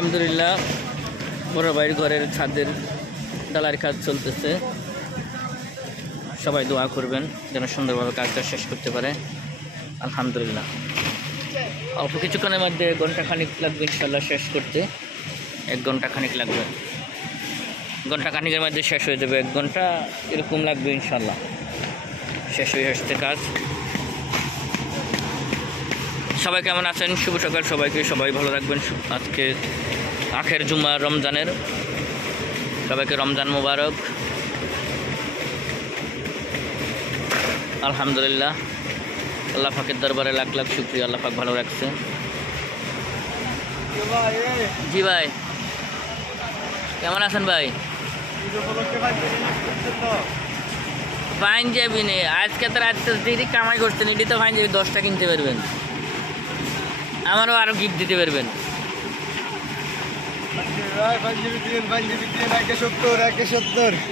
আলহামদুলিল্লাহ বড় ভাইয়ের ঘরের ছাদের ঢালাইয়ের কাজ চলতেছে। সবাই দোয়া করবেন যেন সুন্দরভাবে কাজটা শেষ করতে পারে। আলহামদুলিল্লাহ অল্প কিছুক্ষণের মধ্যে ঘন্টা খানিক লাগবে ইনশাল্লাহ শেষ করতে। 1 ঘন্টা খানিক লাগবে, ঘন্টা খানিকের মধ্যে শেষ হয়ে যাবে। 1 ঘন্টা এরকম লাগবে ইনশাল্লাহ শেষ হয়ে আসতে কাজ। সবাই কেমন আছেন? শুভ সকাল সবাইকে, সবাই ভালো রাখবেন। আজকে আখের জুমা রমজানের, সবাইকে রমজান মোবারক। আলহামদুলিল্লাহ আল্লাহ পাকের দরবারে লাখ লাখ শুকরিয়া, আল্লাহ পাক ভালো রাখছে। জি ভাই, কেমন আছেন ভাই? ফাইন যাবি নে, আজকে তো রাত্রে দিদি কামাই করছেন, এটি তো ফাইন যাবি 10টা কিনতে পারবেন, আমারও আরও গিফট দিতে পারবেন।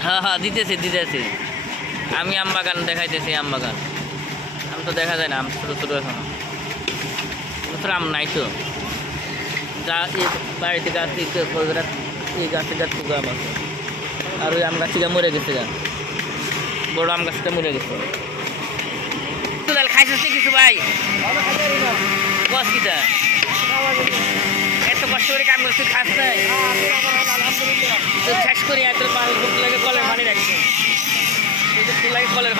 হ্যাঁ হ্যাঁ দিতেছি দিতেছি। আমি আম বাগান দেখাইতেছি, আম বাগান। আম তো দেখা যায় না, আম ছোটো ছোটো এখনো, বছর আম নাই তো। যা বাড়িতে গাছ এই গাছে গাছ আম আছে, আর ওই আম গাছটা মরে গেছে, গান বড় আম গাছটা মরে গেছে। খাইছিস কিছু ভাই? কিটা এত কষ্ট করে কাম করছি, খাস নাই তো শেষ করি। এত লাগে কলের পানি রাখছে, লাগে কলের